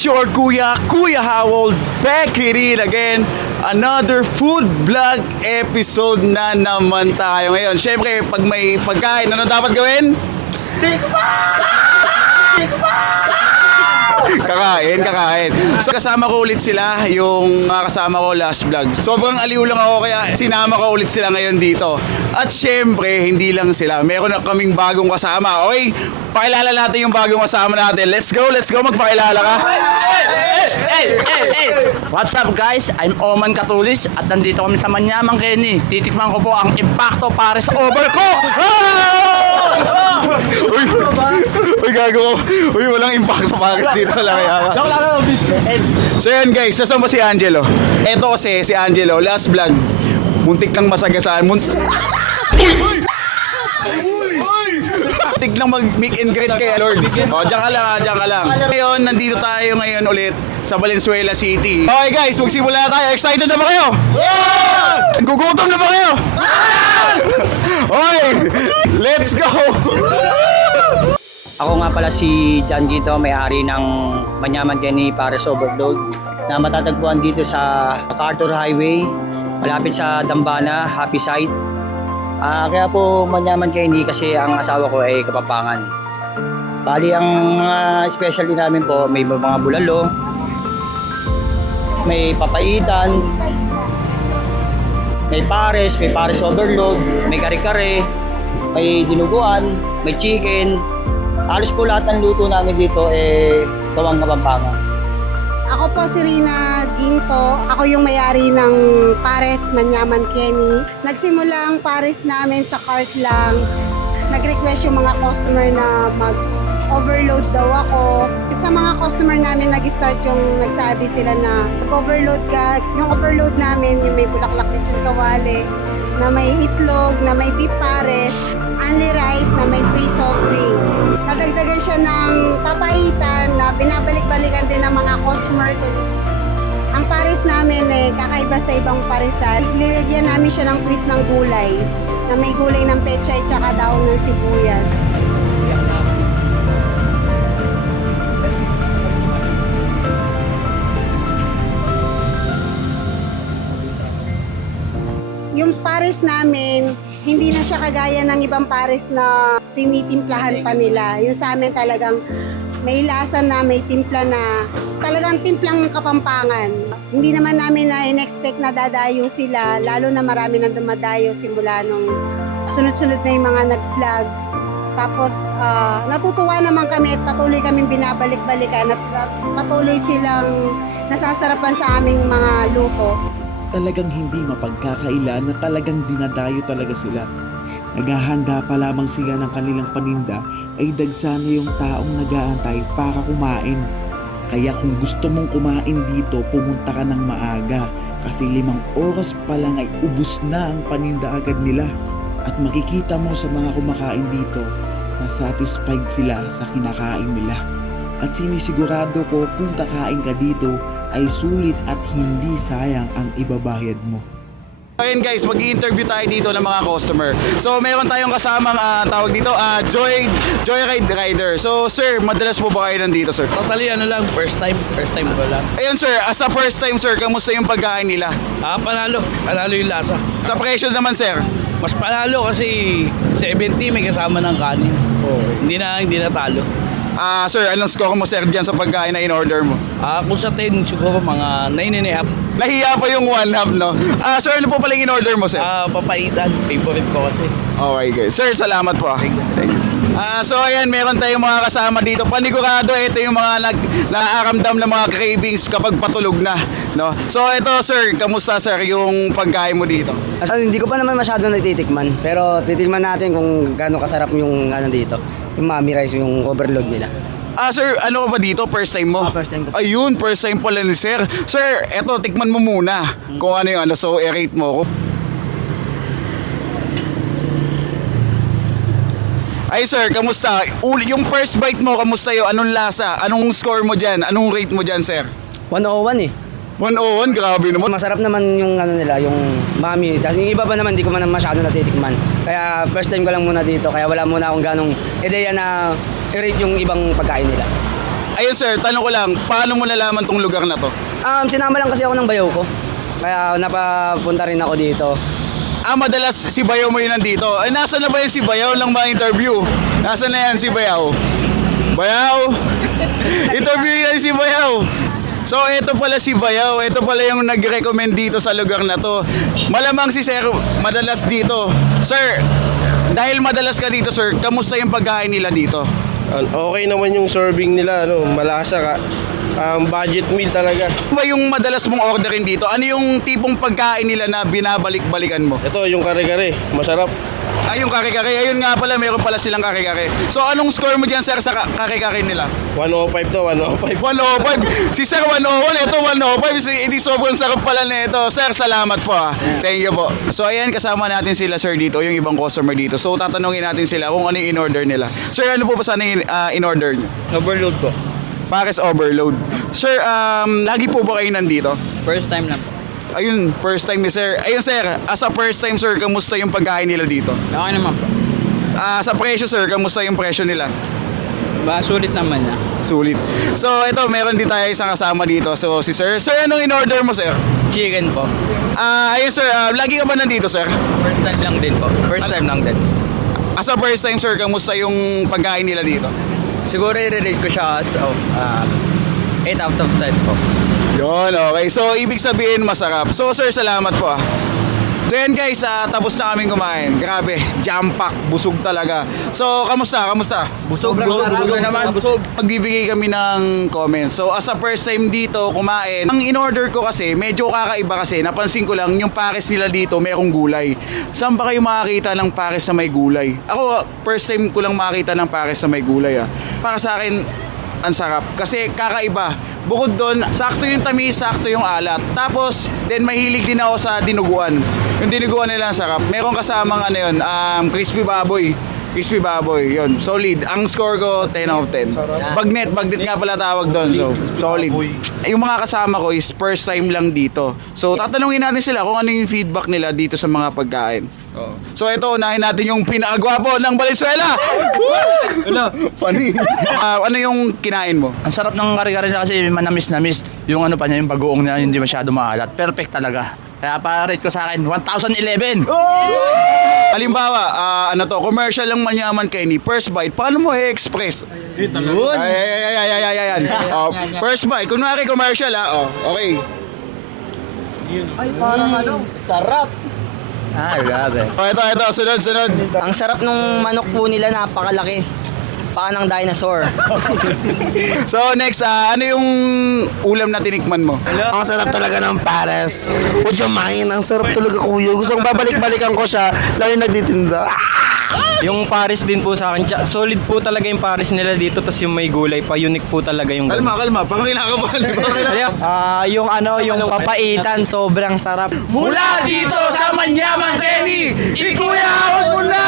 It's your Kuya Howell, back here in again. Another food vlog episode na naman tayo ngayon. Siyempre, pag may pagkain, ano dapat gawin? Kakain. So kasama ko ulit sila, yung mga kasama ko last vlog. Sobrang aliw lang ako kaya sinama ko ulit sila ngayon dito. At syempre, hindi lang sila. Meron na kaming bagong kasama. Okay, pakilala natin yung bagong kasama natin. Let's go, magpakilala ka. Hey! What's up guys? I'm Oman Katulis at nandito kami sa Manyamang Kenny. Titikman ko po ang Impacto Pares Overcook! Uy, gago ko. Uy, walang Impacto Pares dito lang kaya. So yan guys, saan ba si Angelo? Eto kasi si Angelo, last vlog, muntik kang masagasaan. Muntik lang mag-meet and greet kay Lord. O, diyan ka lang. Ngayon, nandito tayo ngayon ulit sa Valenzuela City. Okay guys, magsimula tayo. Excited na ba kayo? Yeah! Gugutom na ba kayo? Okay, let's go! Ako nga pala si John Gito, may-ari ng Manyamang Kenny Pares Overload na matatagpuan dito sa MacArthur Highway, malapit sa Dambana, Happy Site. Kaya po Manyamang Kenny kasi ang asawa ko ay Kapampangan. Bali ang mga specialty namin po, may mga bulalo, may papaitan, may pares overload, may kare-kare, may dinuguan, may chicken. Halos po lahat ng luto namin dito gawang Kapampangan. Ako po si Rina Ginto. Ako yung may-ari ng Pares Manyamang Kenny. Nagsimula ang Pares namin sa cart lang. Nag-request yung mga customer na mag-overload daw ako. Sa mga customer namin nag-start yung nagsabi sila na mag-overload ka. Yung overload namin, yung may bulaklak lechon kawali, na may itlog, na may beef pares, only rice na may free soft drinks. Nadagdagan siya ng papaitan na binabalik-balikan din ng mga customer ko. Ang pares namin kakaiba sa ibang paresan. Nilagyan namin siya ng twist ng gulay na may gulay ng pechay tsaka daon ng sibuyas. Yung pares namin, hindi na siya kagaya ng ibang pares na tinitimplahan pa nila. Yung sa amin talagang may lasa na, may timpla na, talagang timplang Kapampangan. Hindi naman namin na in-expect na dadayo sila, lalo na marami nang dumadayo simula nung sunod-sunod na yung mga nag-vlog. Tapos natutuwa naman kami at patuloy kaming binabalik-balikan at patuloy silang nasasarapan sa aming mga luto. Talagang hindi mapagkakaila na talagang dinadayo talaga sila. Naghahanda pa lamang sila ng kanilang paninda ay dagsa na yung taong nag-aantay para kumain. Kaya kung gusto mong kumain dito, pumunta ka ng maaga kasi 5 oras pa lang ay ubos na ang paninda agad nila. At makikita mo sa mga kumakain dito na satisfied sila sa kinakain nila. At sinisigurado ko kung kakain ka dito ay sulit at hindi sayang ang ibabayad mo. Ayun guys, mag-i-interview tayo dito ng mga customer. So meron tayong kasamang tawag dito, Joyride Rider. So sir, madalas po ba kayo nandito sir? Totally first time ko lang. Ayun sir, as a first time sir, kamusta yung pagkain nila? Panalo yung lasa. Sa presyo naman sir? Mas panalo kasi 70 may kasama ng kanin. Hindi na talo. Sir, anong score mo sir dyan sa pagkain na in-order mo? Kung sa 10 siguro mga 9.5. Nahiya pa yung 1/2 no? Sir, ano po pala yung in-order mo sir? Papaitan, favorite ko kasi. Okay guys. Sir, salamat po. Thank you. So ayan, meron tayong mga kasama dito. Panigurado, ito yung mga naaramdam ng mga cravings kapag patulog na, no? So ito sir, kamusta sir yung pagkain mo dito? Hindi ko pa naman masyado natitikman, pero titikman natin kung gaano kasarap yung dito. Yung Mami Rice, yung overload nila. Sir, ano ka ba dito? First time mo? First time ko. Ayun, first time pala ni sir. Sir, eto, tikman mo muna kung ano yung so i-rate mo. Ay sir, kamusta? Yung first bite mo, kamusta yun? Anong lasa? Anong score mo dyan? Anong rate mo dyan, sir? 101 eh. 101, grabe naman. Masarap naman yung nila, yung Mami. Tapos yung iba pa naman, di ko man masyado natitikman. Kaya first time ko lang muna dito, kaya wala muna akong ganong ideya na i-rate yung ibang pagkain nila. Ayun sir, tanong ko lang, paano mo nalaman tong lugar na to? Sinama lang kasi ako ng bayaw ko. Kaya napapunta rin ako dito. Madalas si Bayaw mo yun nandito. Ay, nasaan na ba yung si Bayaw lang ma-interview? Nasaan na yan si Bayaw? Bayaw! Interview yan si Bayaw. So, ito pala si Bayaw. Ito pala yung nag-recommend dito sa lugar na to. Malamang si Sir madalas dito. Sir, dahil madalas ka dito, sir, kamusta yung pagkain nila dito? Okay naman yung serving nila, malasa ka. Budget meal talaga. Ano ba yung madalas mong orderin dito? Ano yung tipong pagkain nila na binabalik-balikan mo? Ito yung kare-kare, masarap. Yung kare-kare. Ayun nga pala, meron pala silang kare-kare. So, anong score mo dyan, sir, sa kare-kare nila? 105 to, 105. 105. Si Sir 101, ito 105. Hindi sobrang sarap pala nito. Sir, salamat po ah. Thank you po. So ayan, kasama natin sila sir dito, yung ibang customer dito. So tatanungin natin sila kung ano yung in-order nila. Sir, ano po ba sana yung in-order nyo? Overload po. Pares overload. Sir, lagi po ba kayo nandito? First time lang po. Ayun, first time ni sir. Ayun sir, as a first time sir, kamusta yung pagkain nila dito? Okay naman po. Sa presyo sir, kamusta yung presyo nila? Sulit naman na. Sulit. So ito, meron din tayo isang kasama dito. So si sir. Sir, anong in-order mo sir? Chicken po. Ayun sir, lagi ka ba nandito sir? First time lang din po. First time lang din. As a first time sir, kamusta yung pagkain nila dito? Siguro i-rate ko siya as 8 out of 10 po. Yun, okay. So, ibig sabihin masarap. So, sir, salamat po ah. So, yan guys, tapos na kaming kumain. Grabe, jam-pack, busog talaga. So, kamusta? Busog naman. Magbibigay kami ng comments. So, as a first time dito kumain, ang in-order ko kasi, medyo kakaiba kasi. Napansin ko lang, yung pares nila dito, merong gulay. Saan ba kayo makakita ng pares na may gulay? Ako, first time ko lang makita ng pares na may gulay ah. Para sa akin, ang sarap. Kasi kakaiba. Bukod doon, sakto yung tamis, sakto yung alat. Tapos, then mahilig din ako sa dinuguan. Yung dinuguan nila ang sarap. Meron kasamang ano yun, crispy baboy. Crispy baboy, yun. Solid. Ang score ko, 10 out of 10. Bagnet nga pala tawag doon. So, solid. Yung mga kasama ko is first time lang dito. So, tatanungin natin sila kung ano yung feedback nila dito sa mga pagkain. So, ito, unahin natin yung pinakagwapo ng Valenzuela! Funny. Ano yung kinain mo? Ang sarap ng kare-kare niya kasi manamis-namis. Yung ano pa niya, yung bagoong niya, hindi masyado maalat. Perfect talaga. Kaya pa-rate ko sa akin, 1,011. Halimbawa, ano to, commercial lang Manyaman Kenny, first bite, paano mo i-express? Yun. Ay. First bite, kunwari commercial okay. Ay, parang sarap. Grabe. Ito, sunod. Ang sarap nung manok po nila, napakalaki. Paa ng dinosaur. So next, ano yung ulam na tinikman mo? Ang sarap talaga ng pares. Would you mind? Ang sarap talaga kuya. Gusto kong babalik-balikan ko siya. Lalo yung nagtitinda. Yung pares din po sa akin. Solid po talaga yung pares nila dito. Tapos yung may gulay pa. Unique po talaga yung gulay. Kalma, panginakabahan. Yung papaitan, sobrang sarap. Mula dito sa Manyaman Kenny, ikuyawad mo na!